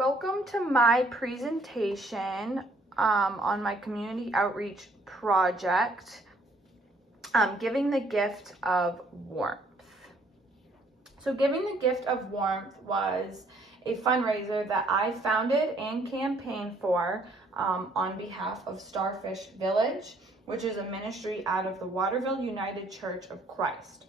Welcome to my presentation on my community outreach project, Giving the Gift of Warmth. So Giving the Gift of Warmth was a fundraiser that I founded and campaigned for on behalf of Starfish Village, which is a ministry out of the Waterville United Church of Christ.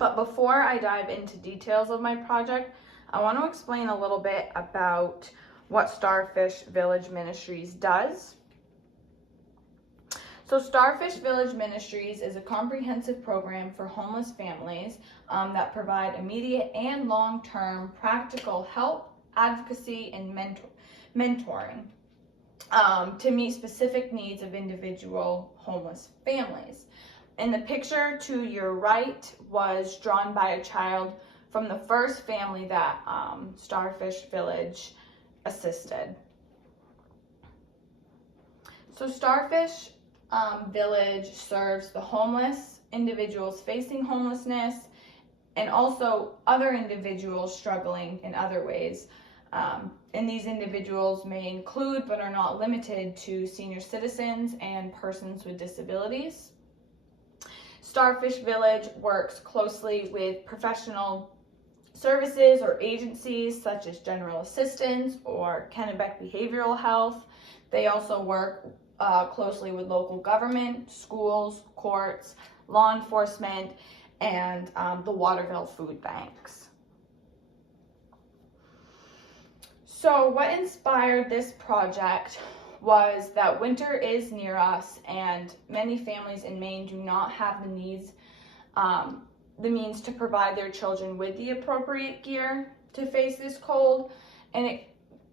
But before I dive into details of my project, I want to explain a little bit about what Starfish Village Ministries does. So Starfish Village Ministries is a comprehensive program for homeless families that provide immediate and long-term practical help, advocacy, and mentoring to meet specific needs of individual homeless families. And the picture to your right was drawn by a child from the first family that Starfish Village assisted. So Starfish Village serves the homeless, individuals facing homelessness, and also other individuals struggling in other ways. And these individuals may include, but are not limited to, senior citizens and persons with disabilities. Starfish Village works closely with professional services or agencies such as General Assistance or Kennebec Behavioral Health. They also work closely with local government, schools, courts, law enforcement, and the Waterville food banks. So what inspired this project was that winter is near us, and many families in Maine do not have the means to provide their children with the appropriate gear to face this cold, and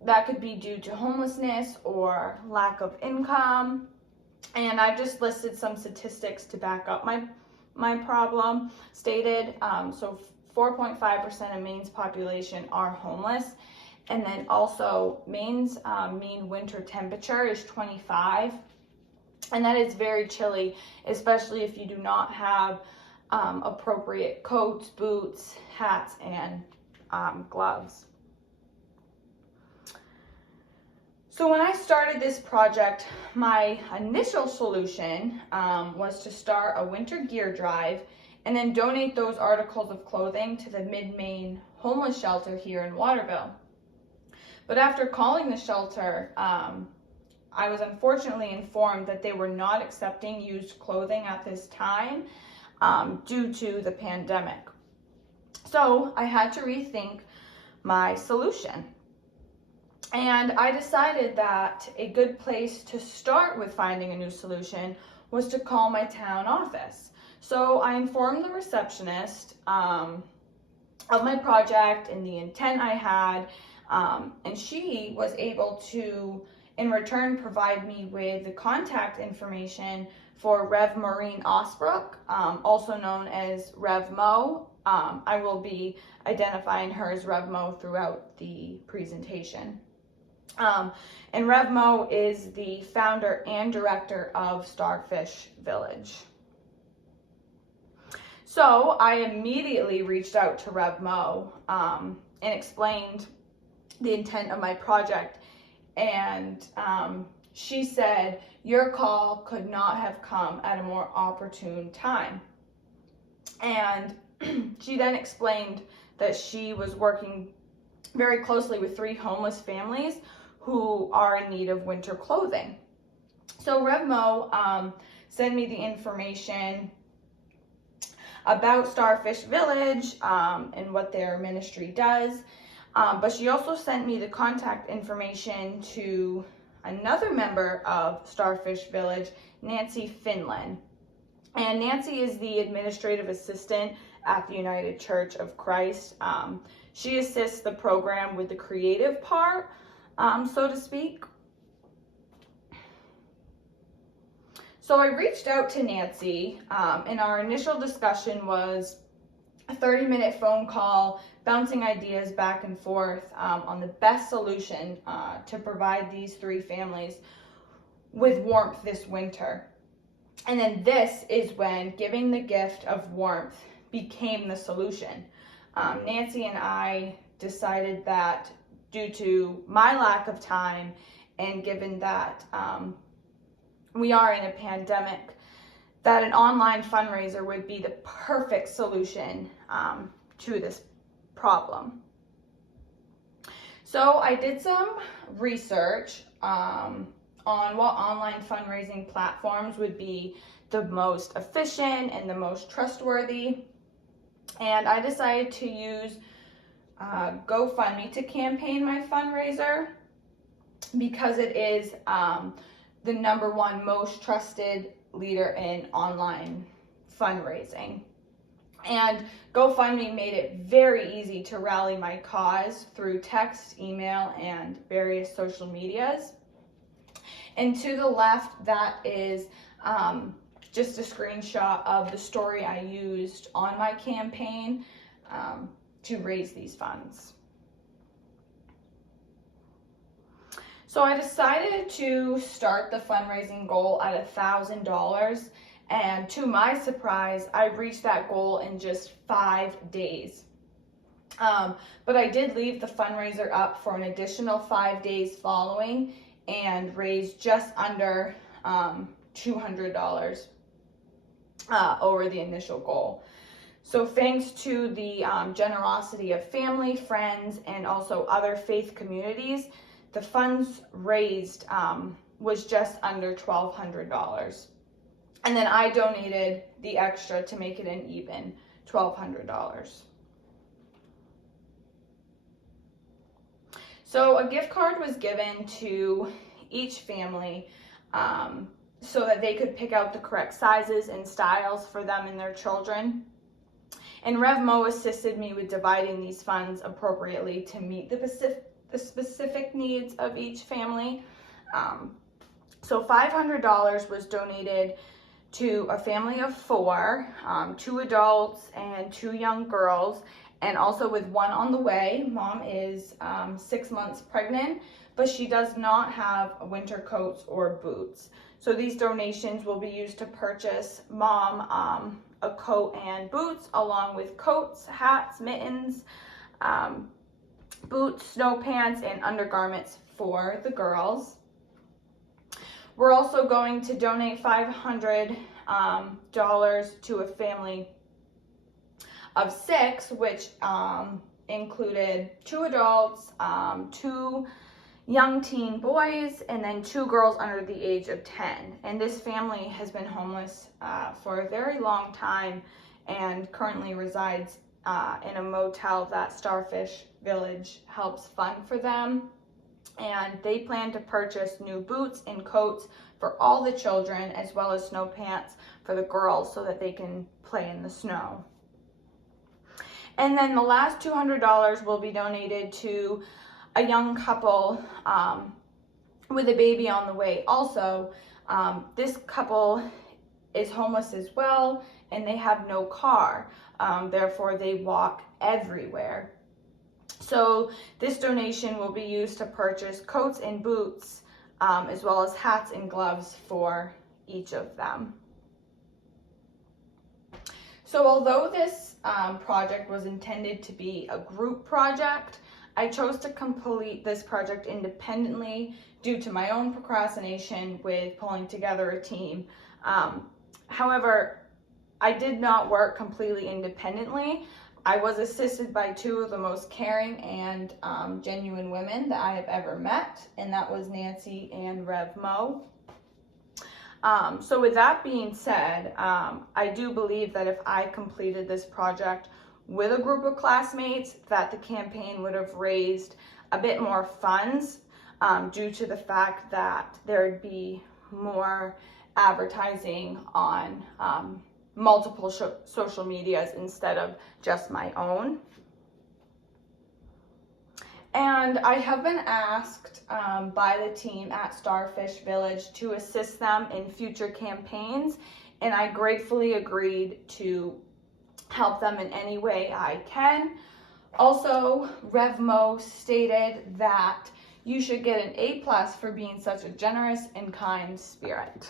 that could be due to homelessness or lack of income. And I've just listed some statistics to back up my problem stated. So 4.5% of Maine's population are homeless. And then also Maine's mean winter temperature is 25. And that is very chilly, especially if you do not have appropriate coats, boots, hats, and gloves. So when I started this project, my initial solution was to start a winter gear drive and then donate those articles of clothing to the Mid-Maine homeless shelter here in Waterville. But after calling the shelter, I was unfortunately informed that they were not accepting used clothing at this time due to the pandemic. So I had to rethink my solution. And I decided that a good place to start with finding a new solution was to call my town office. So I informed the receptionist of my project and the intent I had, and she was able to, in return, provide me with the contact information for Rev Maureen Osbrook, also known as Rev Mo. I will be identifying her as Rev Mo throughout the presentation. And Rev Mo is the founder and director of Starfish Village. So I immediately reached out to Rev Mo and explained the intent of my project, and she said, "Your call could not have come at a more opportune time." And she then explained that she was working very closely with 3 homeless families who are in need of winter clothing. So Rev Mo sent me the information about Starfish Village and what their ministry does. But she also sent me the contact information to another member of Starfish Village, Nancy Finlan. And Nancy is the administrative assistant at the United Church of Christ. She assists the program with the creative part, so to speak. So I reached out to Nancy, and our initial discussion was a 30-minute phone call, bouncing ideas back and forth on the best solution to provide these 3 families with warmth this winter. And then this is when giving the gift of warmth became the solution. Nancy and I decided that due to my lack of time, and given that we are in a pandemic, that an online fundraiser would be the perfect solution to this problem. So I did some research on what online fundraising platforms would be the most efficient and the most trustworthy, and I decided to use GoFundMe to campaign my fundraiser because it is the #1 most trusted leader in online fundraising. And GoFundMe made it very easy to rally my cause through text, email, and various social medias. And to the left, that is just a screenshot of the story I used on my campaign to raise these funds. So I decided to start the fundraising goal at $1,000, and to my surprise, I reached that goal in just 5 days. But I did leave the fundraiser up for an additional 5 days following and raised just under $200 over the initial goal. So thanks to the generosity of family, friends, and also other faith communities, the funds raised was just under $1,200. And then I donated the extra to make it an even $1,200. So a gift card was given to each family so that they could pick out the correct sizes and styles for them and their children. And RevMo assisted me with dividing these funds appropriately to meet the specific needs of each family. So $500 was donated to a family of 4, 2 adults and 2 young girls, and also with one on the way. Mom is 6 months pregnant, but she does not have winter coats or boots. So these donations will be used to purchase Mom a coat and boots, along with coats, hats, mittens, boots, snow pants, and undergarments for the girls. We're also going to donate $500 to a family of 6, which included 2 adults, 2 young teen boys, and then 2 girls under the age of 10. And this family has been homeless for a very long time and currently resides in a motel that Starfish Village helps fund for them. And they plan to purchase new boots and coats for all the children, as well as snow pants for the girls so that they can play in the snow. And then the last $200 will be donated to a young couple with a baby on the way. Also, this couple is homeless as well, and they have no car. Therefore, they walk everywhere. So this donation will be used to purchase coats and boots, as well as hats and gloves for each of them. So although this project was intended to be a group project, I chose to complete this project independently due to my own procrastination with pulling together a team. However, I did not work completely independently. I was assisted by 2 of the most caring and genuine women that I have ever met, and that was Nancy and Rev Mo. So with that being said, I do believe that if I completed this project with a group of classmates, that the campaign would have raised a bit more funds due to the fact that there would be more advertising on multiple social medias instead of just my own. And I have been asked by the team at Starfish Village to assist them in future campaigns, and I gratefully agreed to help them in any way I can. Also, RevMo stated that you should get an A+ for being such a generous and kind spirit.